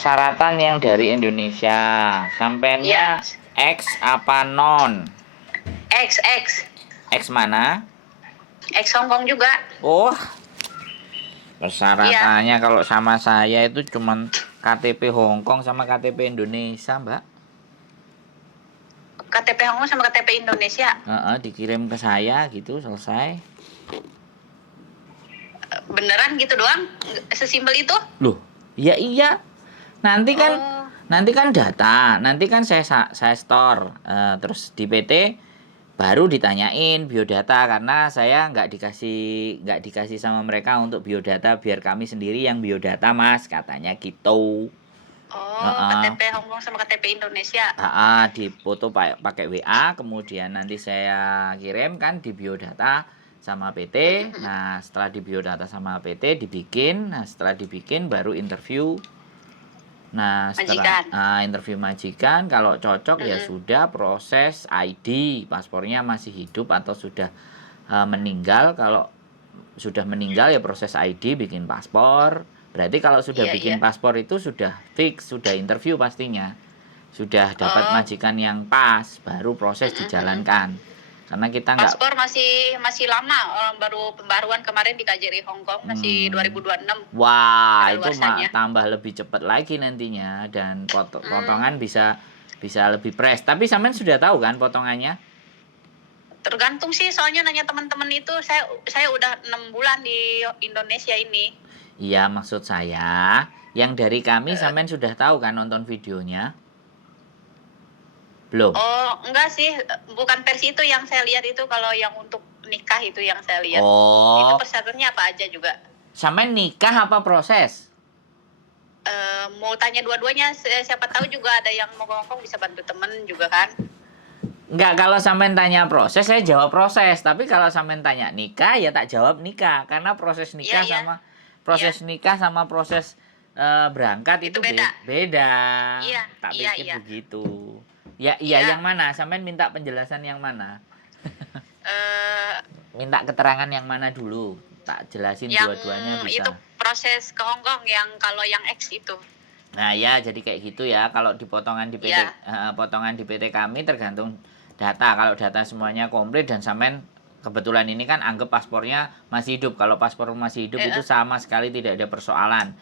persyaratan yang dari Indonesia. Sampainya X apa non? X. X mana? X Hongkong juga. Oh, persyaratannya kalau sama saya itu cuman KTP Hongkong sama KTP Indonesia, Mbak. KTP Hongkong sama KTP Indonesia. Dikirim ke saya gitu, selesai. Beneran gitu doang? Sesimpel itu? Loh, iya. Nanti kan data, nanti kan saya store, terus di PT baru ditanyain biodata karena saya nggak dikasih sama mereka untuk biodata, biar kami sendiri yang biodata Mas, katanya gitu. KTP Hongkong sama KTP Indonesia. Dipoto pakai WA, kemudian nanti saya kirim kan di biodata sama PT. Nah, setelah di biodata sama PT dibikin, setelah dibikin baru interview. Nah, setelah interview majikan, kalau cocok ya sudah proses ID, paspornya masih hidup atau sudah meninggal. Kalau sudah meninggal ya proses ID, bikin paspor. Berarti kalau sudah bikin paspor itu sudah fix, sudah interview pastinya. Sudah dapat majikan yang pas, baru proses dijalankan. Karena kita nggak. Paspor masih lama, baru pembaruan kemarin di KJRI Hongkong masih 2026. Wah, itu tambah lebih cepat lagi nantinya, dan potongan bisa lebih fresh. Tapi sampean sudah tahu kan potongannya? Tergantung sih, soalnya nanya teman-teman itu, saya udah 6 bulan di Indonesia ini. Iya, maksud saya yang dari kami sampean sudah tahu kan nonton videonya? Belum? Oh, enggak sih, bukan versi itu yang saya lihat itu, kalau yang untuk nikah itu yang saya lihat. Itu persyaratannya apa aja juga? Sampean nikah apa proses? Mau tanya dua-duanya, siapa tahu juga ada yang mau ke Hongkong bisa bantu temen juga kan? Enggak, kalau sampean tanya proses, saya jawab proses. Tapi kalau sampean tanya nikah, ya tak jawab nikah. Karena proses nikah nikah sama proses berangkat itu beda. Tak pikir begitu. Yang mana? Sampean minta penjelasan yang mana? Minta keterangan yang mana dulu? Tak jelasin dua-duanya bisa. Itu proses ke Hongkong yang kalau yang X itu. Nah ya, jadi kayak gitu ya. Kalau di potongan di PT potongan di PT kami tergantung data. Kalau data semuanya komplit dan sampean kebetulan ini kan anggap paspornya masih hidup. Kalau paspor masih hidup itu sama sekali tidak ada persoalan.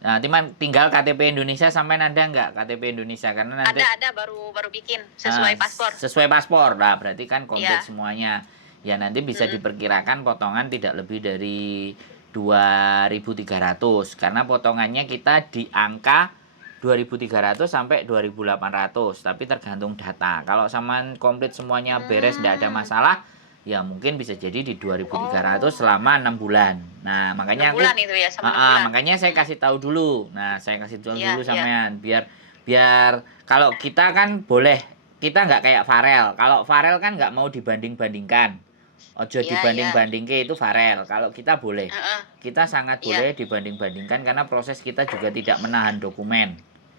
Nah, tinggal KTP Indonesia sampean ada nggak KTP Indonesia? Karena nanti ada baru bikin sesuai paspor. Sesuai paspor. Nah, berarti kan komplit semuanya. Ya nanti bisa diperkirakan potongan tidak lebih dari 2.300 karena potongannya kita di angka 2.300 sampai 2.800, tapi tergantung data. Kalau sampean komplit semuanya beres tidak ada masalah, ya mungkin bisa jadi di 2.300 selama 6 bulan. Nah, makanya 6 bulan itu ya, sama 6 bulan. Makanya saya kasih tahu dulu. Nah, saya kasih tahu dulu sampean biar kalau kita kan boleh, kita nggak kayak Farel. Kalau Farel kan nggak mau dibanding-bandingkan. Ojo dibanding-bandingke itu Farel. Kalau kita boleh. Kita sangat boleh dibanding-bandingkan karena proses kita juga tidak menahan dokumen.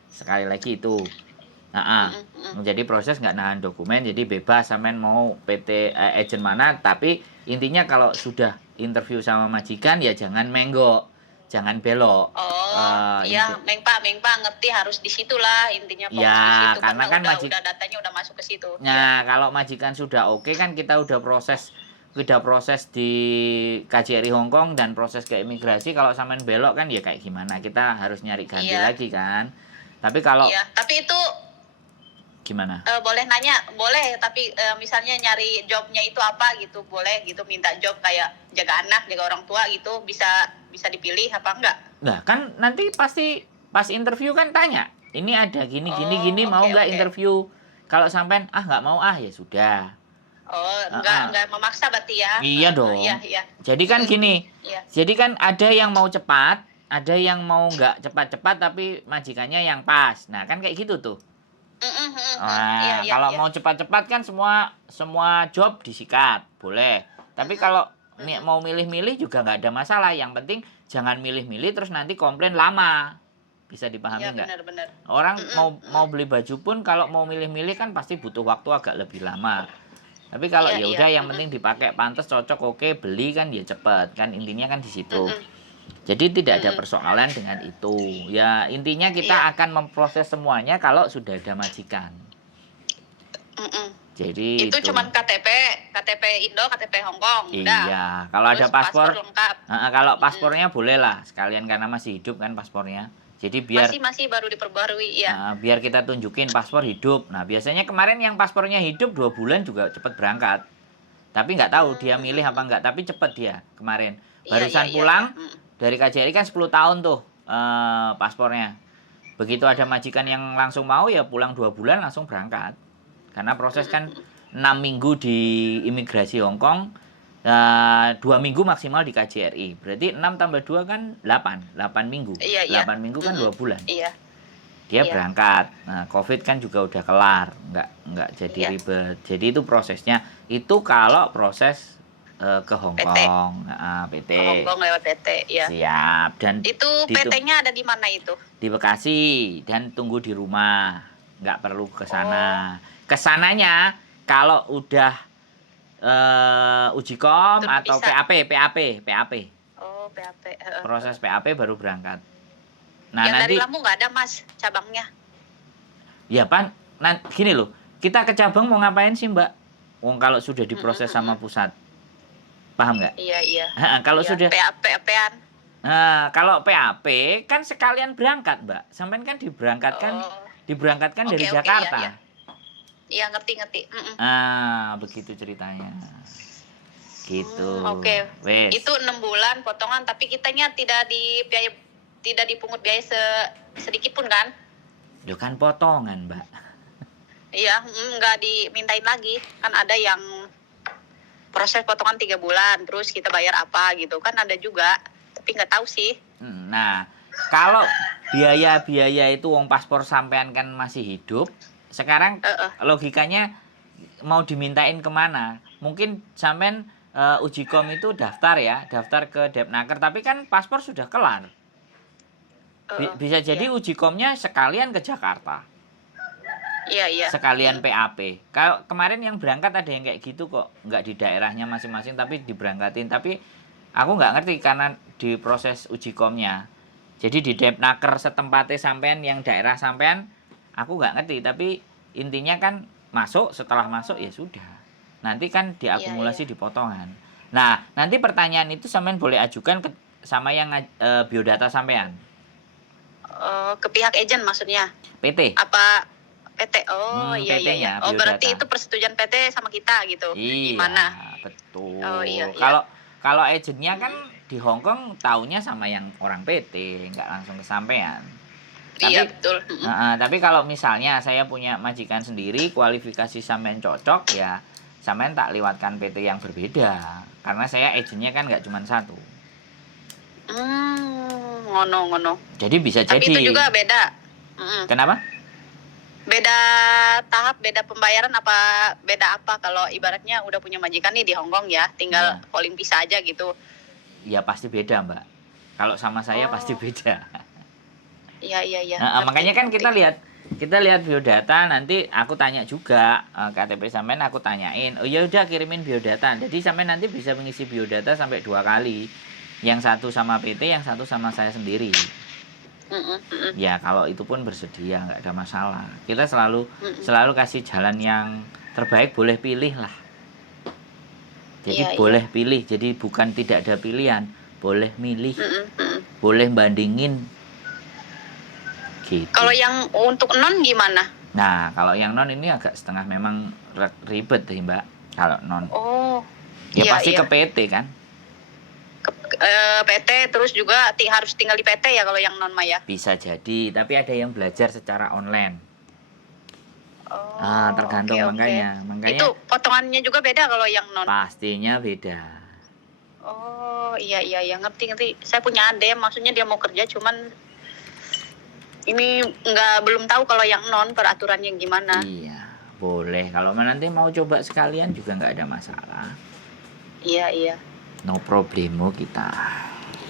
Sekali lagi itu. Jadi proses nggak nahan dokumen, jadi bebas sampean mau PT agent mana, tapi intinya kalau sudah interview sama majikan ya jangan menggok, jangan belok. Mengpa ngerti harus di situ lah intinya. Ya, karena kan udah datanya udah masuk ke situ. Nah, kalau majikan sudah oke kan kita udah proses di KJRI Hongkong dan proses ke imigrasi. Kalau sampean belok kan ya kayak gimana, kita harus nyari ganti lagi kan. Tapi kalau tapi itu gimana? Boleh nanya, boleh, tapi misalnya nyari jobnya itu apa gitu, boleh gitu, minta job kayak jaga anak, jaga orang tua gitu, bisa dipilih apa enggak? Nah, kan nanti pasti pas interview kan tanya, ini ada gini mau nggak interview? Kalau sampean nggak mau ya sudah. Enggak memaksa berarti ya? Iya dong. Iya. Jadi kan gini, jadi kan ada yang mau cepat, ada yang mau nggak cepat-cepat tapi majikannya yang pas. Nah, kan kayak gitu tuh. Kalau mau cepat-cepat kan semua job disikat, boleh. Tapi kalau mau milih-milih juga nggak ada masalah. Yang penting jangan milih-milih terus nanti komplain lama. Bisa dipahami nggak? Benar. Orang mau beli baju pun kalau mau milih-milih kan pasti butuh waktu agak lebih lama. Tapi kalau yang penting dipakai pantas, cocok, oke, beli kan ya cepet kan, intinya kan di situ. Jadi tidak ada Mm-mm. persoalan dengan itu. Ya intinya kita Iya. akan memproses semuanya kalau sudah ada majikan. Mm-mm. Jadi Itu itu. cuman KTP Indo, KTP Hong Kong, udah. Iya, kalau ada Terus paspor paspor, lengkap. kalau Mm-mm. paspornya boleh lah sekalian karena masih hidup kan paspornya. Jadi biar Masih baru diperbarui ya. biar kita tunjukin paspor hidup. Nah biasanya kemarin yang paspornya hidup 2 bulan juga cepat berangkat. Tapi nggak tahu dia milih apa nggak. Tapi cepet dia kemarin. Iya, iya, Barusan iya, iya. pulang dari KJRI kan 10 tahun tuh paspornya. Begitu ada majikan yang langsung mau ya pulang 2 bulan langsung berangkat. Karena proses kan 6 minggu di imigrasi Hong Kong, 2 minggu maksimal di KJRI. Berarti 6 tambah 2 kan 8 minggu. Iya, iya. 8 minggu kan 2 bulan. Iya. Dia Iya. berangkat. Nah, COVID kan juga udah kelar, nggak jadi Iya. ribet. Jadi itu prosesnya. Itu kalau proses ke Hong PT. Kong, PT. Ke Hong Kong lewat PT, ya. Siap. Dan Itu PT-nya ada di mana itu? di Bekasi dan tunggu di rumah, nggak perlu ke sana. Kesananya kalau udah uji kom Terus atau bisa. PAP, Oh, PAP. proses PAP baru berangkat. Nah Yang nanti dari Lampung nggak ada, Mas, cabangnya. ya pan, gini loh, kita ke cabang mau ngapain sih Mbak? Wong kalau sudah diproses sama pusat, paham nggak? Iya, iya. Kalau Iya, sudah, PAP-an. kalau PAP kan sekalian berangkat Mbak, sampean kan diberangkatkan Oke, dari oke, Jakarta. iya, iya. Iya, ngerti. Begitu ceritanya. Gitu. Oke. Wes. Itu 6 bulan potongan, tapi kitanya tidak dipungut biaya sedikit pun kan? Loh kan potongan, Mbak. Iya, nggak dimintain lagi. Kan ada yang proses potongan 3 bulan, terus kita bayar apa gitu. Kan ada juga, tapi nggak tahu sih. Nah, kalau biaya-biaya itu wong paspor sampean kan masih hidup, sekarang logikanya mau dimintain kemana? Mungkin sampean uji kom itu daftar ke Depnaker, tapi kan paspor sudah kelar. Bisa jadi iya. uji komnya sekalian ke Jakarta. Iya. Sekalian PAP. Kalau kemarin yang berangkat ada yang kayak gitu kok, nggak di daerahnya masing-masing tapi diberangkatin. Tapi aku nggak ngerti karena di proses uji komnya. Jadi di Depnaker setempatnya sampean yang daerah sampean, aku nggak ngerti. Tapi intinya kan masuk, setelah masuk ya sudah. Nanti kan diakumulasi di potongan. Nah, nanti pertanyaan itu sampean boleh ajukan sama yang biodata sampean. Ke pihak agent maksudnya? PT. Apa PT? Oh, iya. PT-nya, Oh, berarti biodata. itu persetujuan PT sama kita gitu? Iya, Gimana? betul. Oh, iya. Kalau agentnya kan di Hong Kong taunya sama yang orang PT, nggak langsung ke sampean. Iya, betul. Tapi kalau misalnya saya punya majikan sendiri, kualifikasi sampean cocok, ya sampean tak lewatkan PT yang berbeda. Karena saya agentnya kan nggak cuma satu. Ngono. Jadi bisa Tapi jadi. itu juga beda. Kenapa? Beda tahap, beda pembayaran beda apa kalau ibaratnya udah punya majikan nih di Hong Kong ya, tinggal calling visa aja gitu. Ya pasti beda, Mbak. Kalau sama saya pasti beda. Iya. Makanya kan kita lihat biodata, nanti aku tanya juga KTP sampean, aku tanyain. Oh ya udah, kirimin biodata. Jadi sampean nanti bisa mengisi biodata sampai 2 kali. Yang satu sama PT, yang satu sama saya sendiri. Ya kalau itu pun bersedia, nggak ada masalah. Kita selalu kasih jalan yang terbaik, boleh pilih lah. Jadi boleh pilih, jadi bukan tidak ada pilihan, boleh milih, boleh bandingin. Gitu. Kalau yang untuk non gimana? Nah, kalau yang non ini agak setengah memang ribet sih Mbak. Kalau non. Ya pasti ke PT kan. PT terus juga harus tinggal di PT ya kalau yang non Maya? Bisa jadi, tapi ada yang belajar secara online. Tergantung makanya. Itu potongannya juga beda kalau yang non? Pastinya beda. Oh iya ngerti. Saya punya adem, maksudnya dia mau kerja cuman ini belum tahu kalau yang non peraturannya gimana. Iya, boleh. Kalau nanti mau coba sekalian juga nggak ada masalah. Iya. No problemo kita.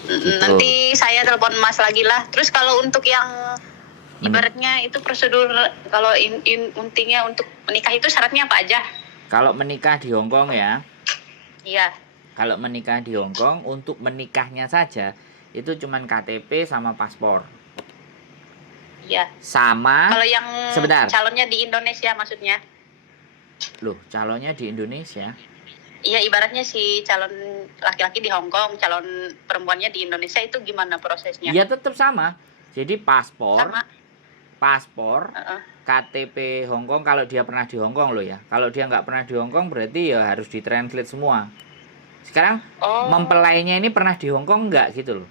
Gitu. Nanti saya telepon Mas lagi lah. Terus kalau untuk yang ibaratnya itu prosedur, kalau intinya untuk menikah itu syaratnya apa aja? Kalau menikah di Hong Kong ya. Iya. Kalau menikah di Hong Kong, untuk menikahnya saja itu cuman KTP sama paspor. Iya. Sama, Kalau yang sebentar. calonnya di Indonesia maksudnya. Loh, calonnya di Indonesia? Iya, ibaratnya si calon laki-laki di Hong Kong, calon perempuannya di Indonesia itu gimana prosesnya? Iya tetap sama. Jadi paspor, Sama. paspor, KTP Hong Kong kalau dia pernah di Hong Kong loh ya. Kalau dia nggak pernah di Hong Kong berarti ya harus ditranslate semua. Sekarang Oh, mempelainya ini pernah di Hong Kong nggak gitu loh.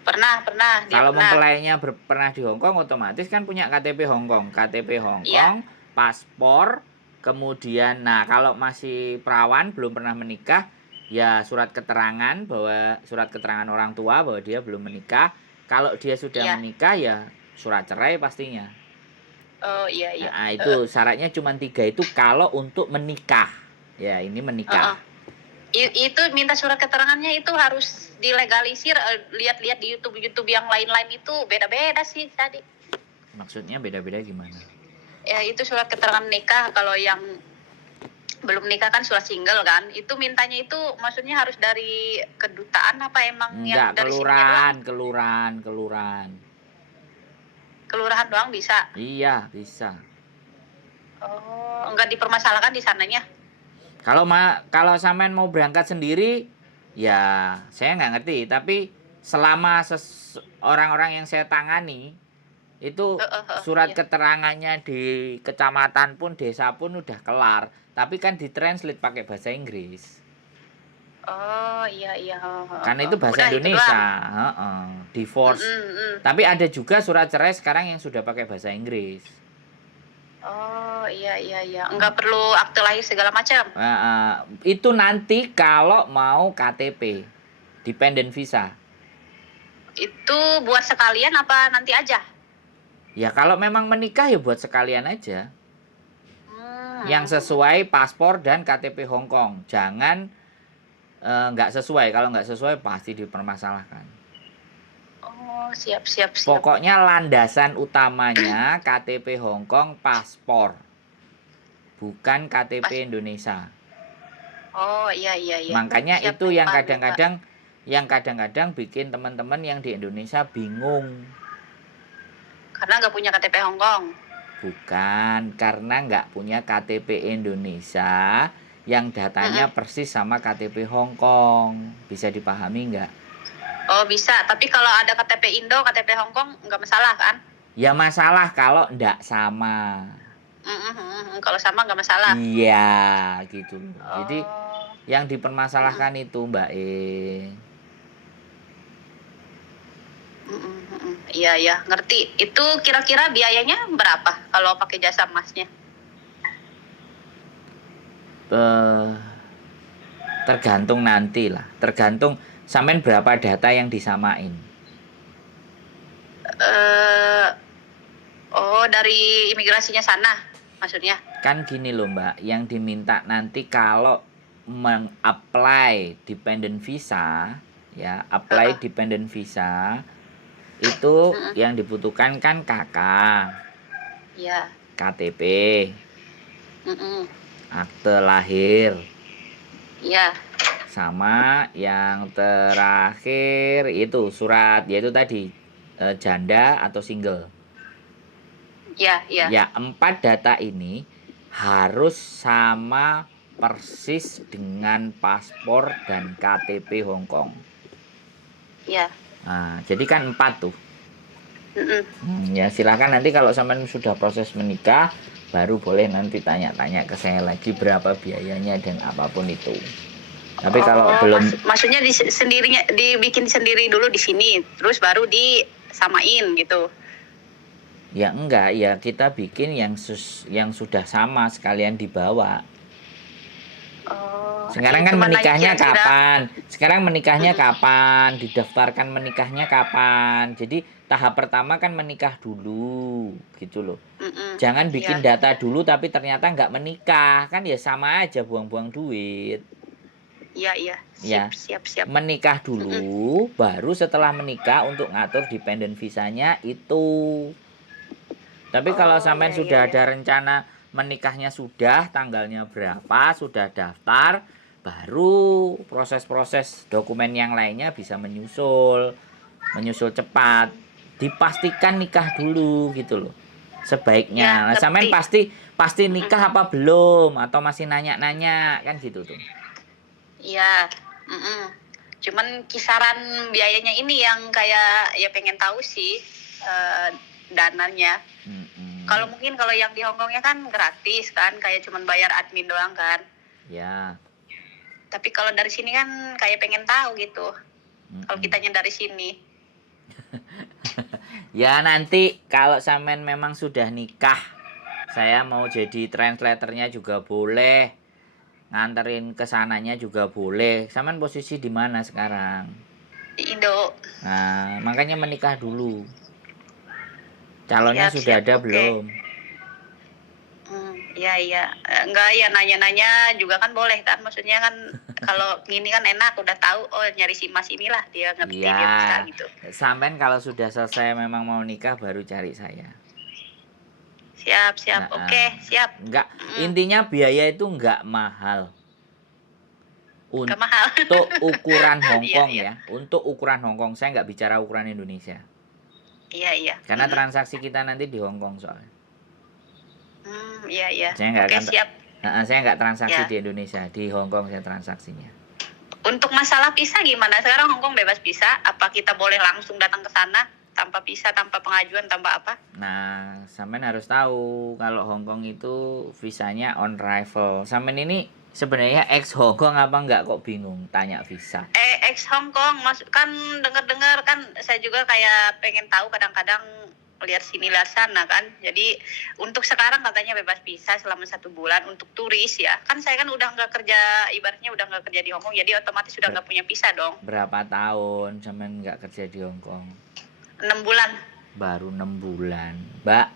pernah. Dia Kalau pernah. mempelainya pernah di Hong Kong otomatis kan punya KTP Hong Kong. KTP Hong Iya. Kong, paspor, kemudian nah kalau masih perawan belum pernah menikah ya surat keterangan bahwa surat keterangan orang tua bahwa dia belum menikah. Kalau dia sudah Iya. menikah ya surat cerai pastinya. Oh, iya. Nah, itu syaratnya cuma 3 itu kalau untuk menikah. Ya, ini menikah. Itu minta surat keterangannya itu harus dilegalisir. Lihat-lihat di YouTube yang lain-lain itu beda-beda sih tadi. Maksudnya beda-beda gimana? Ya itu surat keterangan nikah. Kalau yang belum nikah kan surat single kan. Itu mintanya itu maksudnya harus dari kedutaan apa emang yang Enggak, dari sininya doang? kelurahan. Kelurahan doang bisa. Iya, bisa. Oh, enggak dipermasalahkan di sananya. Kalau sampean mau berangkat sendiri, ya saya nggak ngerti. Tapi selama orang-orang yang saya tangani itu surat Iya. keterangannya di kecamatan pun desa pun udah kelar. Tapi kan ditranslate pakai bahasa Inggris. Oh, iya. Karena itu bahasa Udah, itu Indonesia. doang. Divorce. Tapi ada juga surat cerai sekarang yang sudah pakai bahasa Inggris. Oh, iya. Enggak perlu akte lahir segala macam. Itu nanti kalau mau KTP, dependent visa. Itu buat sekalian apa nanti aja? Ya kalau memang menikah ya buat sekalian aja. Yang sesuai paspor dan KTP Hong Kong. Jangan nggak sesuai. Kalau nggak sesuai pasti dipermasalahkan. Oh, siap. Pokoknya landasan utamanya KTP Hong Kong paspor. Bukan KTP Indonesia. Oh, iya. Makanya Siap, itu yang paham, kadang-kadang bikin teman-teman yang di Indonesia bingung. Karena nggak punya KTP Hong Kong. Bukan, karena nggak punya KTP Indonesia yang datanya persis sama KTP Hong Kong. Bisa dipahami nggak? Oh, bisa. Tapi kalau ada KTP Indo, KTP Hong Kong nggak masalah kan? Ya masalah kalau nggak sama. Kalau sama nggak masalah. Iya, gitu. Jadi Oh. yang dipermasalahkan itu Mbak E. Iya, ngerti. Itu kira-kira biayanya berapa kalau pakai jasa emasnya? Tergantung nanti lah. Tergantung sampean berapa data yang disamain. Oh, dari imigrasinya sana maksudnya? Kan gini loh Mbak, yang diminta nanti kalau meng-apply dependent visa, ya, apply dependent visa, itu yang dibutuhkan kan KK, Iya. KTP, akte lahir, Iya. sama yang terakhir itu surat, yaitu tadi janda atau single. Iya. Ya, 4 data ini harus sama persis dengan paspor dan KTP Hong Kong. Iya. Nah, jadi kan 4 tuh. Ya silakan nanti kalau sampean sudah proses menikah baru boleh nanti tanya-tanya ke saya lagi berapa biayanya dan apapun itu. Tapi kalau belum maksudnya dibikin sendiri dulu di sini, terus baru disamain gitu. Ya enggak, ya kita bikin yang sudah sama sekalian dibawa. Sekarang kan menikahnya kapan? Sekarang menikahnya kapan? Didaftarkan menikahnya kapan? Jadi tahap pertama kan menikah dulu, gitu loh. Jangan bikin data dulu tapi ternyata nggak menikah, kan ya sama aja buang-buang duit. Iya. Siap. Menikah dulu, baru setelah menikah untuk ngatur dependent visanya itu. Tapi kalau sampean sudah ada rencana menikahnya sudah, tanggalnya berapa, sudah daftar, baru proses-proses dokumen yang lainnya bisa menyusul. menyusul cepat. Dipastikan nikah dulu gitu loh. Ya, Sebaiknya. Nah, sampean pasti nikah apa belum atau masih nanya-nanya kan gitu tuh. Iya. Mm-mm. Cuman kisaran biayanya ini yang kayak ya pengen tahu sih dananya. Kalau mungkin kalau yang di Hongkongnya kan gratis kan, kayak cuman bayar admin doang kan. Ya. Tapi kalau dari sini kan kayak pengen tahu gitu. Kalau kitanya dari sini. Ya nanti kalau sampean memang sudah nikah, saya mau jadi translatornya juga boleh. Nganterin ke sananya juga boleh. Sampean posisi di mana sekarang? Di Indo. Nah, makanya menikah dulu. Calonnya Siap, sudah siap, ada oke. belum? Iya. Enggak ya, nanya-nanya juga kan boleh kan. Maksudnya kan kalau gini kan enak, udah tahu oh nyari si Mas inilah, dia ngerti, dia bisa Iya. gitu. Sampean kalau sudah selesai memang mau nikah baru cari saya. Siap, Nah, oke, siap. enggak, intinya biaya itu enggak mahal. Gak mahal. Untuk ukuran Hongkong Iya. ya, untuk ukuran Hongkong, saya nggak bicara ukuran Indonesia. Iya. Karena transaksi kita nanti di Hongkong soalnya. Iya. Saya nggak Oke, akan, siap. saya nggak transaksi Ya. di Indonesia, di Hongkong saya transaksinya. Untuk masalah visa gimana? Sekarang Hongkong bebas visa. Apa kita boleh langsung datang ke sana tanpa visa, tanpa pengajuan, tanpa apa? Nah, sampean harus tahu kalau Hongkong itu visanya on arrival. Sampean ini sebenarnya ex Hongkong apa nggak kok bingung tanya visa? Ex Hongkong, kan dengar-dengar kan saya juga kayak pengen tahu kadang-kadang lihat sini lihat sana kan. Jadi untuk sekarang katanya bebas visa selama 1 bulan untuk turis ya. Kan saya kan udah nggak kerja, ibaratnya udah nggak kerja di Hongkong, jadi otomatis sudah nggak punya visa dong. Berapa tahun sampean nggak kerja di Hongkong? 6 bulan. Baru 6 bulan, Mbak.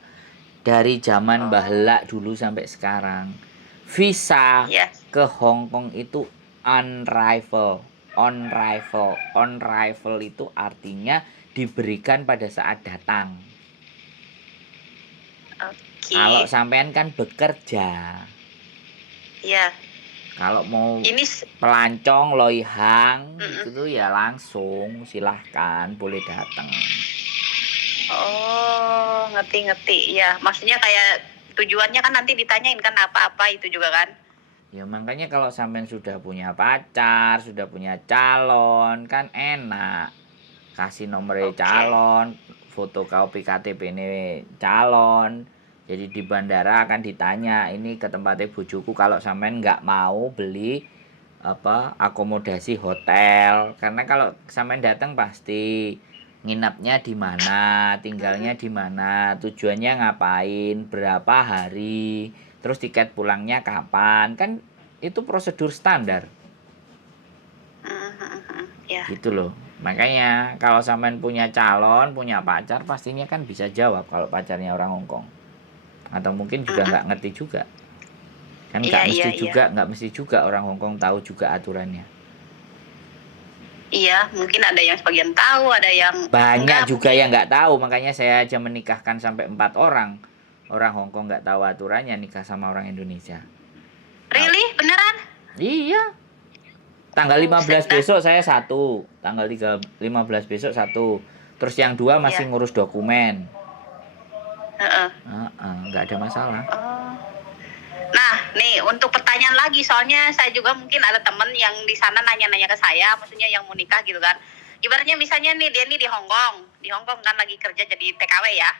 Dari zaman Mbah Lak dulu sampai sekarang, visa ke Hongkong itu on arrival. On arrival itu artinya diberikan pada saat datang. Kalau sampean kan bekerja. Iya. Kalau mau pelancong, loihang, itu tuh ya langsung silahkan boleh datang. Oh, ngerti. Ya, maksudnya kayak tujuannya kan nanti ditanyain kan apa-apa itu juga kan. Ya makanya kalau sampean sudah punya pacar, sudah punya calon, kan enak. Kasih nomor calon, fotokopi KTP ini calon. Jadi di bandara akan ditanya, ini ke tempatnya bojoku, kalau sampean nggak mau beli akomodasi hotel. Karena kalau sampean datang pasti nginapnya di mana, tinggalnya di mana, tujuannya ngapain, berapa hari, terus tiket pulangnya kapan, kan itu prosedur standar. Gitu loh. Makanya kalau sampean punya calon, punya pacar, pastinya kan bisa jawab kalau pacarnya orang Hongkong. Atau mungkin juga nggak ngerti juga. Kan nggak mesti juga orang Hongkong tahu juga aturannya. Iya, mungkin ada yang sebagian tahu, ada yang banyak juga yang nggak tahu. Makanya saya aja menikahkan sampai 4 orang. Orang Hongkong nggak tahu aturannya nikah sama orang Indonesia. Really? Beneran? Iya. Tanggal 15 besok saya 1, tanggal 15 besok 1. Terus yang 2 masih ngurus dokumen. Nggak ada masalah. Nah, nih untuk pertanyaan lagi, soalnya saya juga mungkin ada temen yang di sana nanya-nanya ke saya, maksudnya yang mau nikah gitu kan. Ibaratnya misalnya nih dia nih di Hongkong kan lagi kerja jadi TKW ya.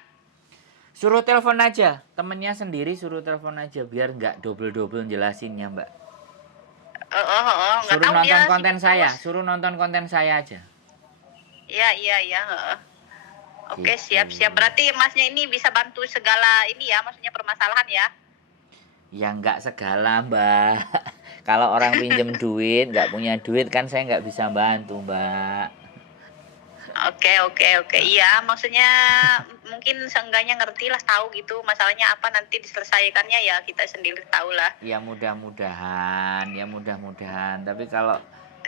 Suruh telepon aja, temennya sendiri suruh telepon aja biar nggak double jelasinnya, Mbak. Suruh nonton konten saya, suruh nonton konten saya aja. Iya. Oke, siap. Berarti masnya ini bisa bantu segala ini ya, maksudnya permasalahan ya? Ya nggak segala, Mbak. Kalau orang pinjem duit, nggak punya duit kan saya nggak bisa bantu, Mbak. Oke. Iya, maksudnya mungkin seenggaknya ngerti lah, tahu gitu masalahnya apa, nanti diselesaikannya ya kita sendiri tahu lah. Ya mudah-mudahan. Tapi kalau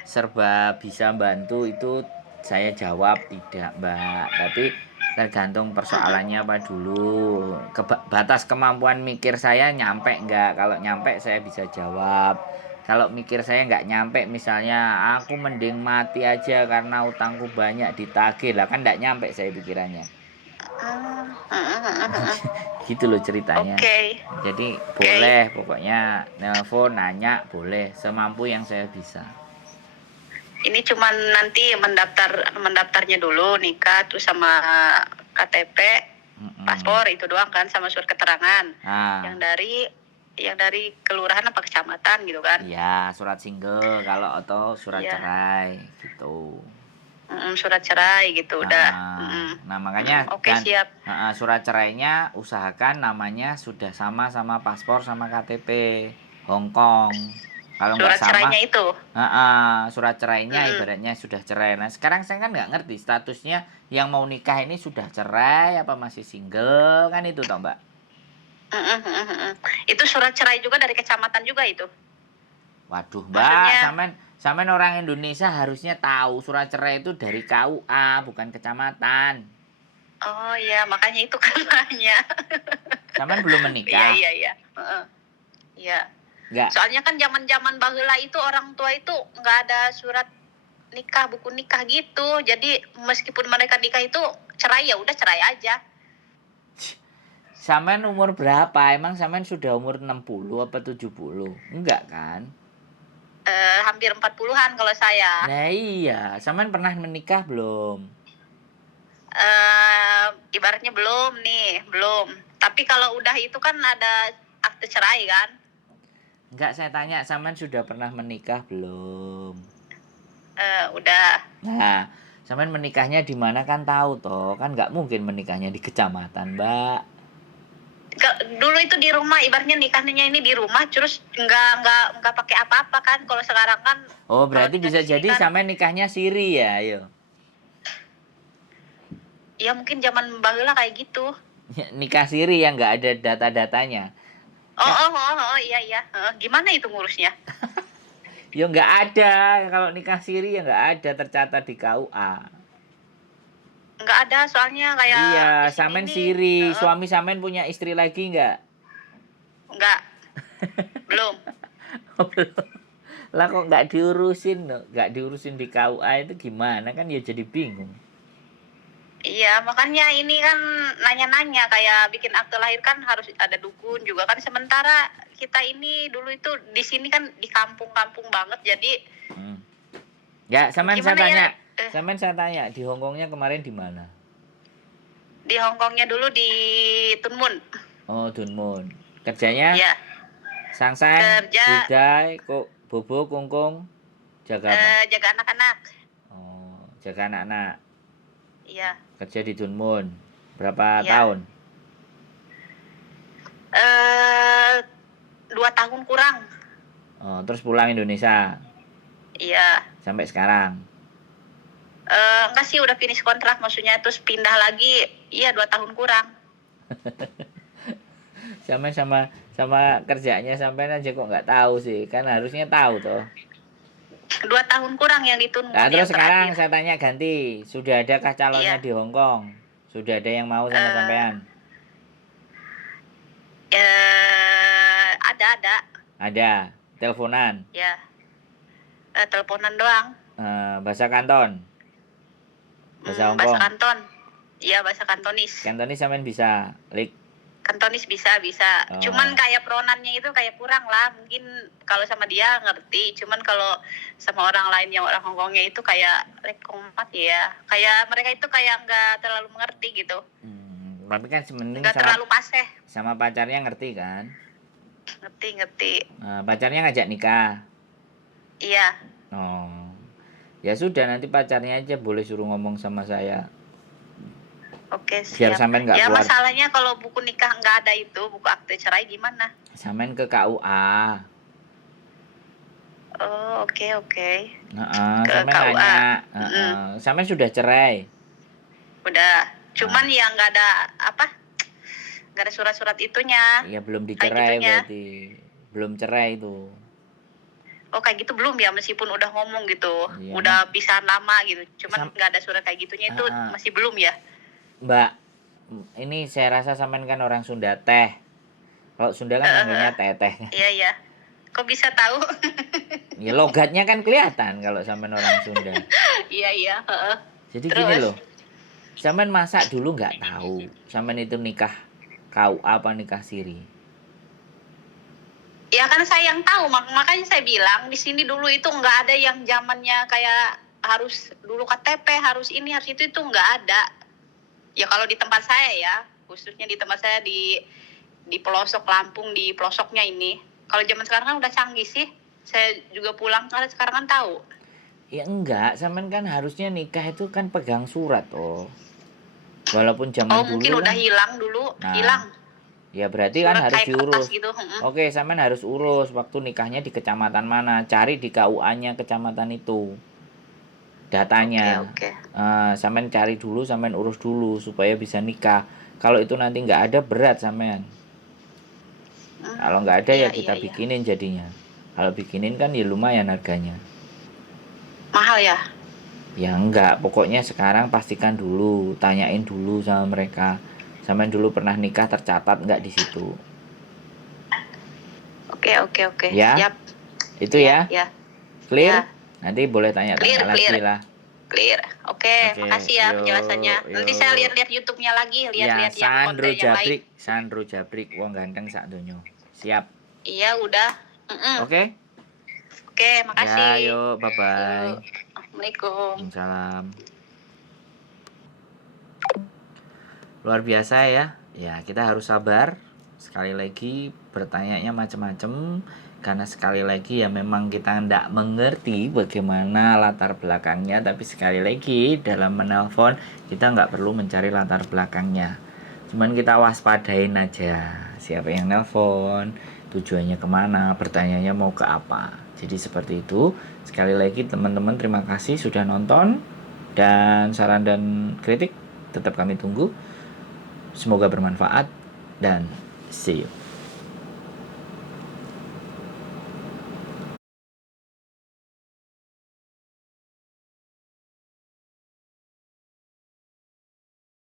serba bisa bantu itu saya jawab tidak, Mbak. Tapi tergantung persoalannya apa dulu. Batas kemampuan mikir saya nyampe nggak? Kalau nyampe saya bisa jawab. Kalau mikir saya nggak nyampe, misalnya aku mending mati aja karena utangku banyak ditagih lah, kan nggak nyampe saya pikirannya. Gitu loh ceritanya. Oke, Jadi oke. boleh, pokoknya nelpon nanya boleh semampu yang saya bisa. Ini cuman nanti mendaftarnya dulu nikah tuh sama KTP, paspor itu doang kan sama surat keterangan. Nah, Yang dari kelurahan apa kecamatan gitu kan? iya surat single kalau atau surat Iya. cerai gitu. Surat cerai gitu udah. Nah makanya Oke, siap. surat cerainya usahakan namanya sudah sama paspor sama KTP Hong Kong. Kalau nggak Surat sama, cerainya itu. surat cerainya Mm-mm. ibaratnya sudah cerai. Nah sekarang saya kan nggak ngerti statusnya yang mau nikah ini sudah cerai apa masih single kan itu toh Mbak. Itu surat cerai juga dari kecamatan juga itu. Waduh Mbak, Maksudnya, samen orang Indonesia harusnya tahu surat cerai itu dari KUA bukan kecamatan. oh ya makanya itu kan banyak. Samen belum Iya menikah? iya iya. Iya. Nggak. Soalnya kan zaman-zaman baheula itu orang tua itu nggak ada surat nikah, buku nikah gitu. Jadi meskipun mereka nikah itu cerai ya udah cerai aja. Samen umur berapa? Emang samen sudah umur 60 apa 70? Enggak kan? Hampir 40-an kalau saya. Nah iya, samen pernah menikah belum? Ibaratnya belum nih, belum. Tapi kalau udah itu kan ada akte cerai kan? Enggak, saya tanya samen sudah pernah menikah belum? Udah. Nah, samen menikahnya di mana kan tahu toh, kan nggak mungkin menikahnya di kecamatan, Mbak. Dulu itu di rumah, ibaratnya nikahnya ini di rumah, terus nggak pakai apa-apa kan? Kalau sekarang kan, Oh, kalau berarti nikah bisa di sini jadi kan, samen nikahnya siri ya, ayo. ya mungkin zaman baheula kayak gitu. Nikah siri yang nggak ada data-datanya. Iya iya. Gimana itu ngurusnya? Ya nggak ada, kalau nikah siri ya nggak ada tercatat di KUA. Nggak ada, soalnya kayak Iya, di sini samen nih. siri. Suami samen punya istri lagi nggak? Nggak, belum. Oh, belum. Lah kok nggak diurusin, no? Nggak diurusin di KUA itu gimana kan ya jadi bingung. Iya, makanya ini kan nanya-nanya kayak bikin akte lahir kan harus ada dukun juga kan. Sementara kita ini dulu itu di sini kan di kampung-kampung banget, jadi Ya, samen saya gimana ya? tanya. Samen saya tanya, di Hongkongnya kemarin di mana? Di Hongkongnya dulu di Tunmun. Oh, Dunmun. Kerjanya Ya, sangsang, kerja budai, kok bobo, kungkung, jaga apa? jaga anak-anak. Oh, jaga anak-anak. Iya. Kerja di Dunmun. Berapa Iya. tahun? 2 tahun kurang. Oh, terus pulang Indonesia Iya. sampai sekarang. Enggak sih, udah finish kontrak maksudnya, terus pindah lagi. Iya, 2 tahun kurang. Sama kerjanya sampai aja kok nggak tahu sih, kan harusnya tahu toh. 2 tahun kurang yang ditunggu Nah, terus yang sekarang terakhir. saya tanya ganti, sudah adakah calonnya Iya. di Hong Kong? Sudah ada yang mau sama sampean? Ada. Ada, teleponan, Ya. Teleponan doang. bahasa Kanton, bahasa Hong Bahasa Kong. Kanton. Iya, bahasa Kantonis. Kantonis sampean bisa, Lik. Kantonis bisa. Oh. Cuman kayak peronannya itu kayak kurang lah. Mungkin kalau sama dia ngerti. Cuman kalau sama orang lain yang orang Hongkongnya itu kayak rekomat ya. Kayak mereka itu kayak nggak terlalu mengerti gitu. Tapi kan sementing Nggak terlalu paseh. sama pacarnya ngerti kan? Ngerti. Pacarnya ngajak nikah. Iya. Oh. Ya sudah, nanti pacarnya aja boleh suruh ngomong sama saya. Oke, Biar siap. sampean nggak Ya keluar. masalahnya kalau buku nikah nggak ada itu, buku akte cerai gimana? Sampean ke KUA. Oh, oke. Ke Sampean KUA. nanya. Sampean sudah cerai. Udah. Cuman ya nggak ada nggak ada surat-surat itunya. Ya belum Kayak dicerai gitunya. berarti. Belum cerai itu. Oh, kayak gitu belum ya, meskipun udah ngomong gitu. Iya, Udah pisahan lama gitu. Cuman nggak ada surat kayak gitunya itu masih belum ya. Mbak, ini saya rasa sampean kan orang Sunda teh. Kalau Sunda kan manggilnya teteh. Iya. Kok bisa tahu? Ya logatnya kan kelihatan kalau sampean orang Sunda. Iya, iya, heeh. Jadi gini Terus? loh, sampean masak dulu nggak tahu, sampean itu nikah kau apa nikah siri. Ya kan saya yang tahu, makanya saya bilang di sini dulu itu nggak ada yang zamannya kayak harus dulu KTP, harus ini, harus itu nggak ada. Ya kalau di tempat saya ya, khususnya di tempat saya di pelosok Lampung, di pelosoknya ini. Kalau zaman sekarang kan udah canggih sih. Saya juga pulang karena sekarang kan tahu. Ya enggak, sampean kan harusnya nikah itu kan pegang surat oh. Walaupun zaman Oh dulu mungkin udah kan, hilang dulu, nah, hilang. ya berarti kan Surat harus kayak kertas diurus. gitu. Mm-mm. Oke, sampean harus urus waktu nikahnya di kecamatan mana, cari di KUA-nya kecamatan itu datanya. Oke. Sampean cari dulu, sampean urus dulu supaya bisa nikah. Kalau itu nanti nggak ada berat sampean. Kalau nggak ada ya Iya, kita iya. bikinin jadinya. Kalau bikinin kan ya lumayan harganya. Mahal ya? Ya enggak, pokoknya sekarang pastikan dulu, tanyain dulu sama mereka. Sampean dulu pernah nikah tercatat nggak di situ? Oke. Ya? Siap. Itu ya? Ya. Clear? Ya. Nanti boleh tanya-tanya lagi Clear. lah. Clear. Oke, Oke, makasih ya yo, penjelasannya. Nanti yo. saya lihat-lihat YouTube-nya lagi, Ya, lihat-lihat yang Sandro konten yang lain. Jabrik, Sandro Jabrik, wong ganteng sak donya. Siap. Iya, udah. Oke? Oke, makasih. Ya, yuk, bye-bye. Assalamualaikum. Waalaikumsalam. Luar biasa ya. Ya, kita harus sabar. Sekali lagi bertanyanya macam-macam karena sekali lagi ya memang kita tidak mengerti bagaimana latar belakangnya, tapi sekali lagi dalam menelpon kita nggak perlu mencari latar belakangnya, cuman kita waspadain aja siapa yang nelpon, tujuannya kemana, bertanyanya mau ke apa. Jadi seperti itu. Sekali lagi teman-teman terima kasih sudah nonton, dan saran dan kritik tetap kami tunggu. Semoga bermanfaat dan see you.